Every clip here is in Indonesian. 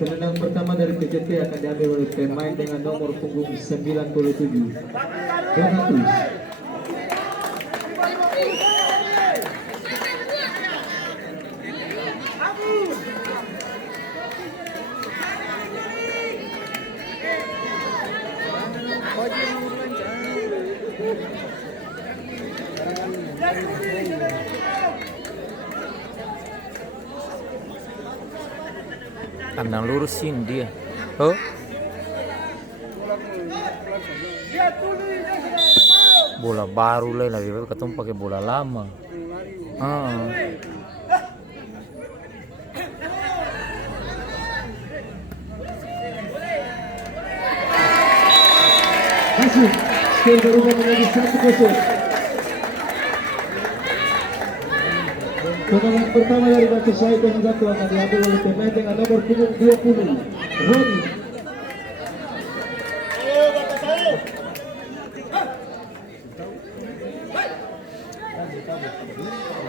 Tendangan pertama dari PJT akan diambil oleh pemain dengan nomor punggung 97 Donatus. Kandang lurusin dia. Oh. Bola baru lah, lebih baik ketemu pakai bola lama. Masuk, skor berubah menjadi 1-0. Tendangan pertama dari Batu Said yang satu akan diambil oleh pemain dengan nomor punggung 20 Rodi.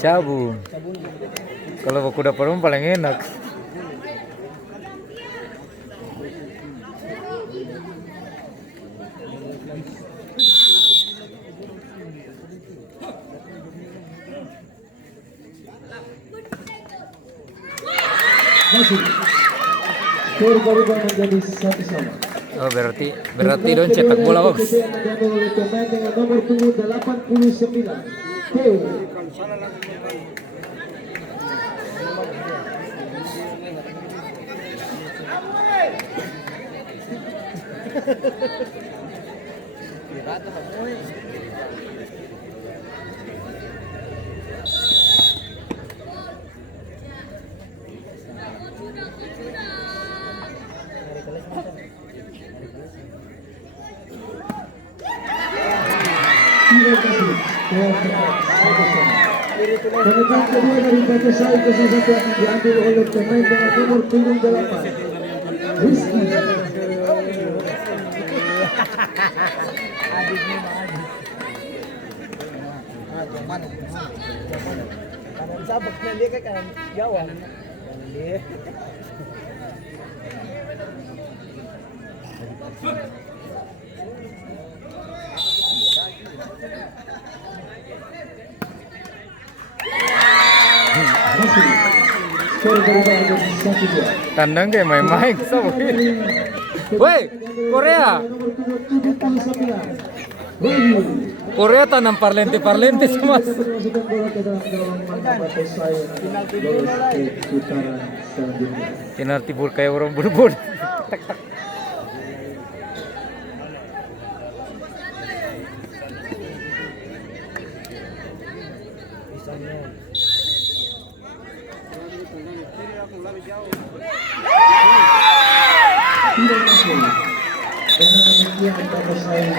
Cabu. Kalau kuda perem paling enak. Masuk, skor berubah menjadi 1-1. Oh, berarti don cetak bola bagus. Diambil oleh pemain dengan nomor punggung 89 Theo. Terima kasih. Tendangan kedua dari Batu Said ke satu akan diambil oleh pemain dengan nomor punggung 8 Rizky. Sabaknya dia kan Jawa. Masih, skor berubah menjadi 1-2. Tandang kayak main-main sama. Woi, Korea. Nomor punggung 79 Wahyu. Korea tanam parlente semua. Memasukkan bola ke dalam gawang Batu Said lolos ke putaran selanjutnya. Penalti bul kayak orang berbun. Tidak masuk. Dengan demikian Batu Said